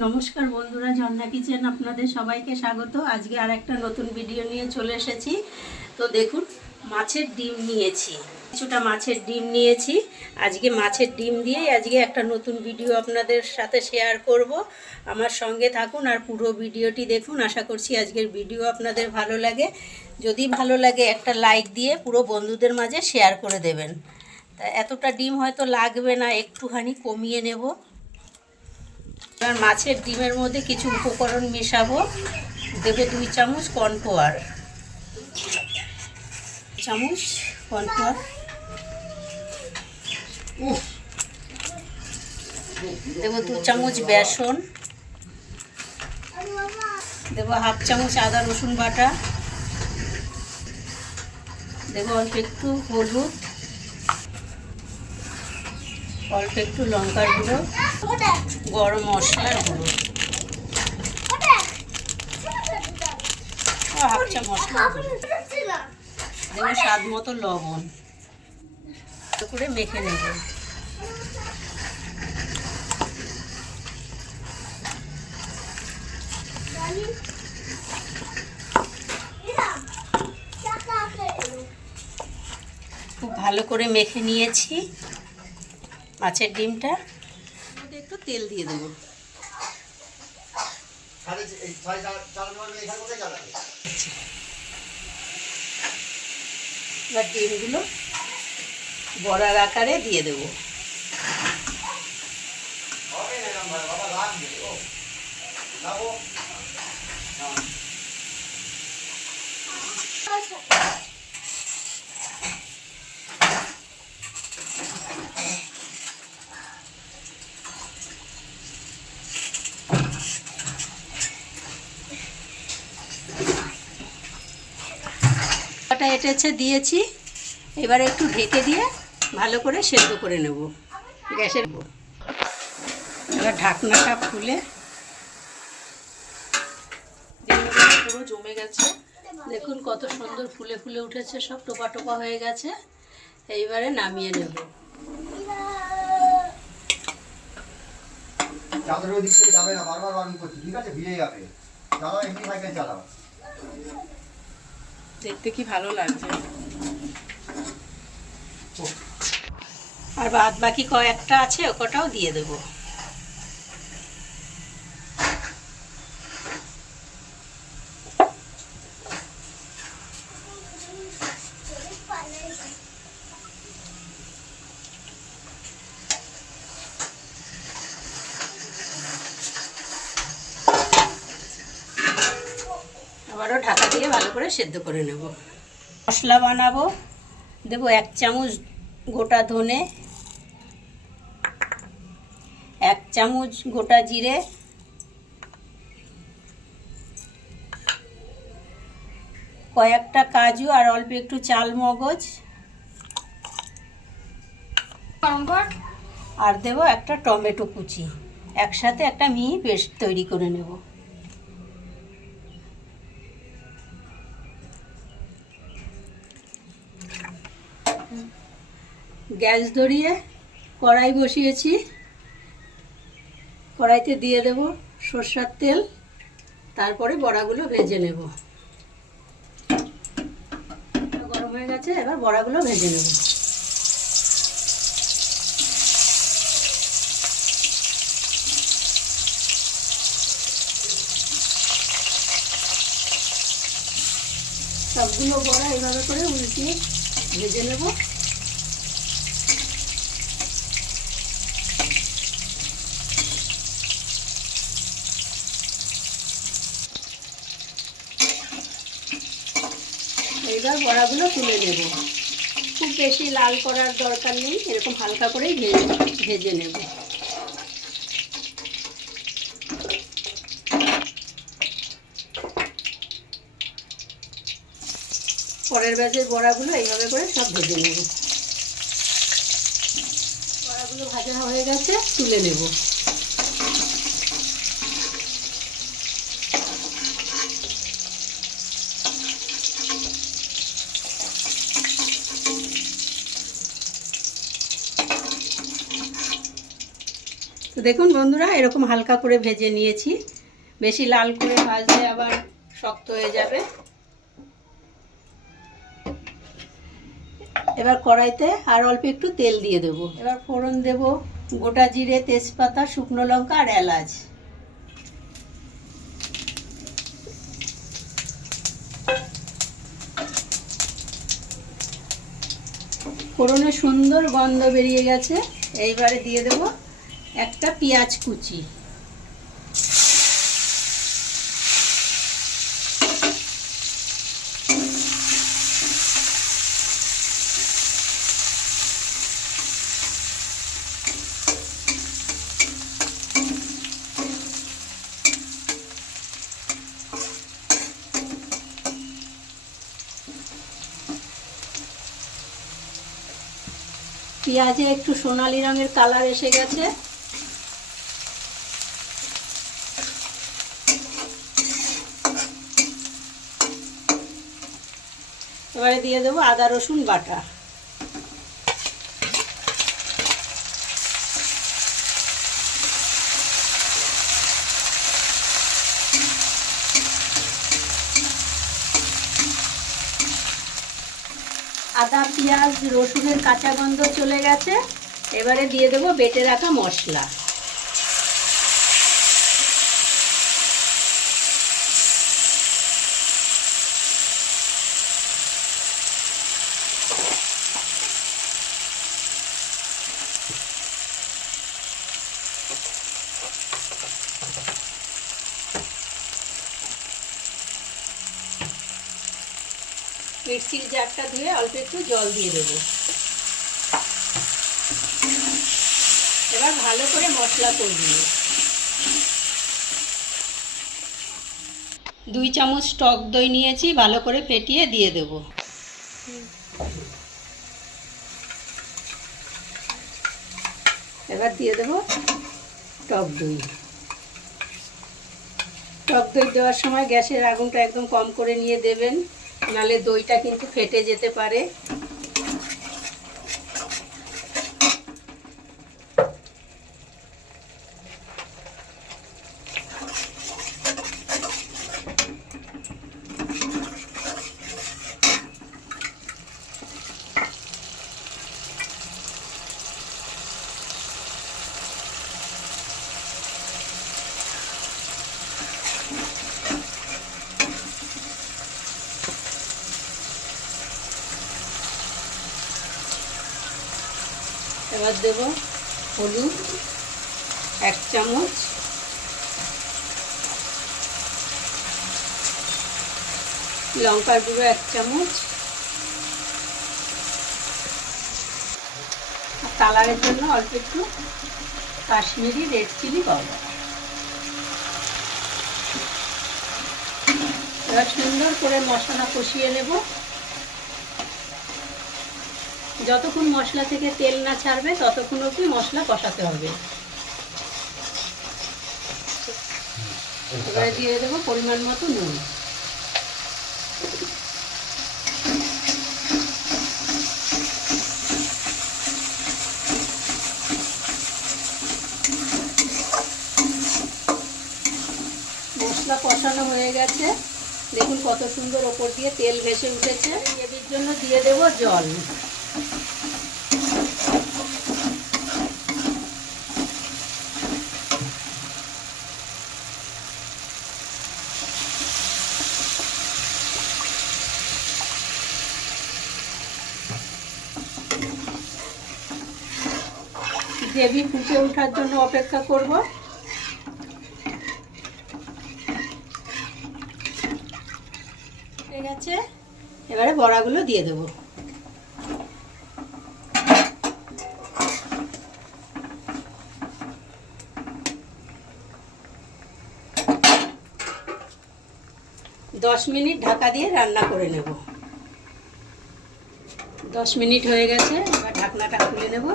নমস্কার বন্ধুরা, ঝর্ণা কিচেন আপনাদের সবাইকে স্বাগত। আজকে আর একটা নতুন ভিডিও নিয়ে চলে এসেছি। তো দেখুন, মাছের ডিম নিয়েছি, কিছুটা মাছের ডিম নিয়েছি। আজকে মাছের ডিম দিয়েই আজকে একটা নতুন ভিডিও আপনাদের সাথে শেয়ার করব। আমার সঙ্গে থাকুন আর পুরো ভিডিওটি দেখুন। আশা করছি আজকের ভিডিও আপনাদের ভালো লাগে। যদি ভালো লাগে একটা লাইক দিয়ে পুরো বন্ধুদের মাঝে শেয়ার করে দেবেন। তা এতটা ডিম হয়তো লাগবে না, একটুখানি কমিয়ে নেব। এবার মাছের ডিমের মধ্যে কিছু উপকরণ মেশাবো। দেবো 2 চামচ কর্নফ্লাওয়ার, দেবো 2 চামচ বেসন, দেবো 1/2 চামচ আদা রসুন বাটা, দেবো অল্প একটু হলুদ, অল্প একটু লঙ্কার গুঁড়ো, গরম মশলার গুঁড়ো, 1/2 চামচ মশলা, দেবো স্বাদ মতো লবণ করে মেখে নেব। খুব ভালো করে মেখে নিয়েছি মাছের ডিমটা। একটু তেল দিয়ে দেবো। এবার ডিমগুলো বড়ার আকারে দিয়ে দেবো। এটেছে দিয়েছি, এবারে একটু ঢেকে দিয়ে ভালো করে সেদ্ধ করে নেব গ্যাসের। এবার ঢাকনাটা খুলে, পুরো জমে গেছে, দেখুন কত সুন্দর ফুলে ফুলে উঠেছে, সব টোপা টোপা হয়ে গেছে। এইবারে নামিয়ে নেব। দেখতে কি ভালো লাগছে। আর বাদ বাকি কয়েকটা আছে, ওটাও দিয়ে দেবো। আবারও ঢাকা দিয়ে ভালো করে সেদ্ধ করে নেব। মশলা বানাবো। দেবো 1 চামচ গোটা ধনে, 1 চামচ গোটা জিরে, কয়েকটা কাজু আর অল্প একটু চাল মগজ, আর দেবো একটা টমেটো কুচি। একসাথে একটা মিহি পেস্ট তৈরি করে নেব। গ্যাস ধরিয়ে কড়াই বসিয়েছি। কড়াইতে দিয়ে দেব সরষের তেল, তারপরে বড়াগুলো ভেজে নেব। গরম হয়ে গেছে, এবার বড়াগুলো ভেজে নেব। সবগুলো বড়া এভাবে করে উল্টিয়ে ভেজে নেব। এইবার বড়াগুলো তুলে নেব। খুব বেশি লাল করার দরকার নেই, এরকম হালকা করেই ভেজে নেব। পরের ব্যাচের বড়াগুলো এইভাবে করে সব ভেজে নেব। বড়াগুলো ভাজা হয়ে গেছে, তুলে নেব। তো দেখুন বন্ধুরা, এরকম হালকা করে ভেজে নিয়েছি। বেশি লাল করে ভাজলে আবার শক্ত হয়ে যাবে। এবার কড়াইতে আর অল্প একটু তেল দিয়ে দেব। এবার ফোড়ন দেব গোটা জিরে, তেজপাতা, শুকনো লঙ্কা আর এলাচ। ফোড়নে সুন্দর গন্ধ বেরিয়ে গেছে। এইবারে দিয়ে দেব একটা পেঁয়াজ কুচি। পেঁয়াজে একটু সোনালি রঙের কালার এসে গেছে। এবারে দিয়ে দেবো আদা রসুন বাটা। আদা, পেঁয়াজ, রসুনের কাঁচা গন্ধ চলে গেছে। এবারে দিয়ে দেবো বেটে রাখা মশলা। মিক্সির জারটা ধুয়ে অল্প একটু জল দিয়ে দেবো। এবার ভালো করে মশলা কষিয়ে 2 চামচ টক দই নিয়েছি, ভালো করে ফেটিয়ে দিয়ে দেব। এবার দিয়ে দেব টক দই। টক দই দেওয়ার সময় গ্যাসের আগুনটা একদম কম করে নিয়ে দেবেন, নাহলে দইটা কিন্তু ফেটে যেতে পারে। এবার দেব হলুদ 1 চামচ, লঙ্কার গুঁড়ো 1 চামচ, কালারের জন্য অল্প একটু কাশ্মীরি রেড চিলি পাউডার। এবার সুন্দর করে মশলা কষিয়ে নেব। যতক্ষণ মশলা থেকে তেল না ছাড়বে ততক্ষণ অবধি মশলা কষাতে হবে। এবারে দিয়ে দেবো পরিমাণ মতো নুন। মশলা কষানো হয়ে গেছে, দেখুন কত সুন্দর ওপর দিয়ে তেল ভেসে উঠেছে। এর জন্য দিয়ে দেব জল। গ্রেভি ফুটে ওঠার জন্য অপেক্ষা করব। হয়ে গেছে, এবারে বড়াগুলো দিয়ে দেব। দশ মিনিট ঢাকা দিয়ে রান্না করে নেব। 10 মিনিট হয়ে গেছে, এবার ঢাকনাটা খুলে নেব।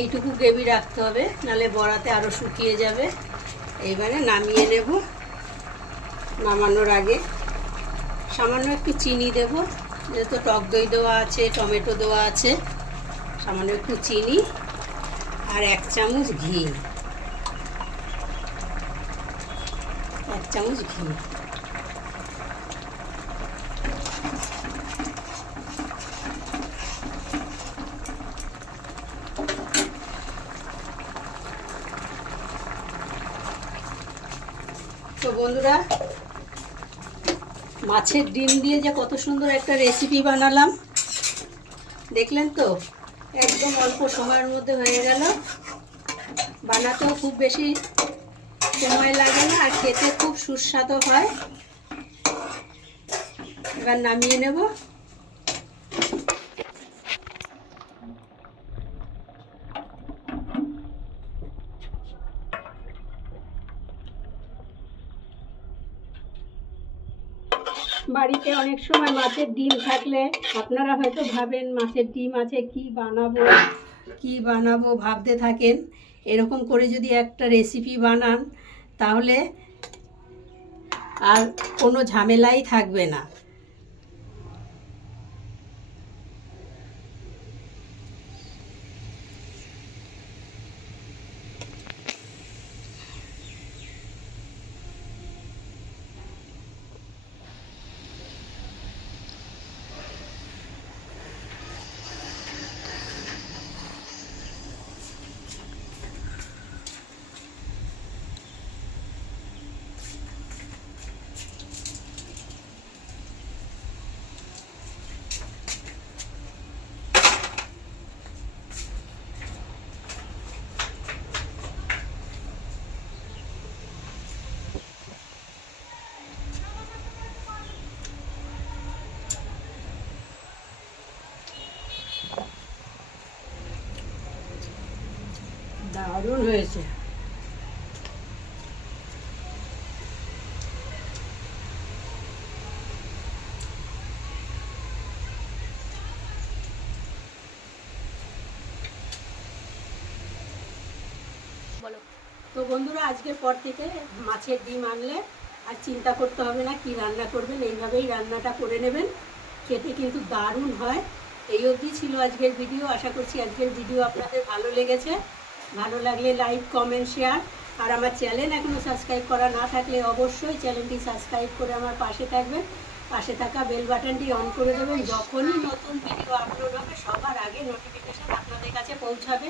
এইটুকু গ্রেভি রাখতে হবে, নাহলে বড়াতে আরও শুকিয়ে যাবে। এইবারে নামিয়ে নেব। নামানোর আগে সামান্য একটু চিনি দেব, যেহেতু টক দই দেওয়া আছে, টমেটো দেওয়া আছে। সামান্য একটু চিনি আর 1 চামচ ঘি, 1 চামচ ঘি। তো বন্ধুরা, মাছের ডিম দিয়ে যে কত সুন্দর একটা রেসিপি বানালাম, দেখলেন তো? একদম অল্প সময়ের মধ্যে হয়ে গেল। বানাতেও খুব বেশি সময় লাগে না, আর খেতে খুব সুস্বাদু হয়। এবার নামিয়ে নেব। বাড়িতে অনেক সময় মাছের ডিম থাকলে আপনারা হয়তো ভাবেন মাছের ডিম আছে, কি বানাবো ভাবতে থাকেন। এরকম করে যদি একটা রেসিপি বানান তাহলে আর কোনো ঝামেলাই থাকবে না। দারুণ হয়েছে। বলো। তো বন্ধুরা, আজকের পর থেকে মাছের ডিম আনলে আর চিন্তা করতে হবে না কি রান্না করবেন, এইভাবেই রান্নাটা করে নেবেন। খেতে কিন্তু দারুণ হয়। এই অবধি ছিল আজকের ভিডিও। আশা করছি আজকের ভিডিও আপনাদের ভালো লেগেছে। ভালো লাগলে লাইক, কমেন্ট, শেয়ার। আর আমার চ্যানেল এখনও সাবস্ক্রাইব করা না থাকলে অবশ্যই চ্যানেলটি সাবস্ক্রাইব করে আমার পাশে থাকবেন। পাশে থাকা বেল বাটনটি অন করে দেবেন। যখনই নতুন ভিডিও আপলোড হবে সবার আগে নোটিফিকেশান আপনাদের কাছে পৌঁছাবে।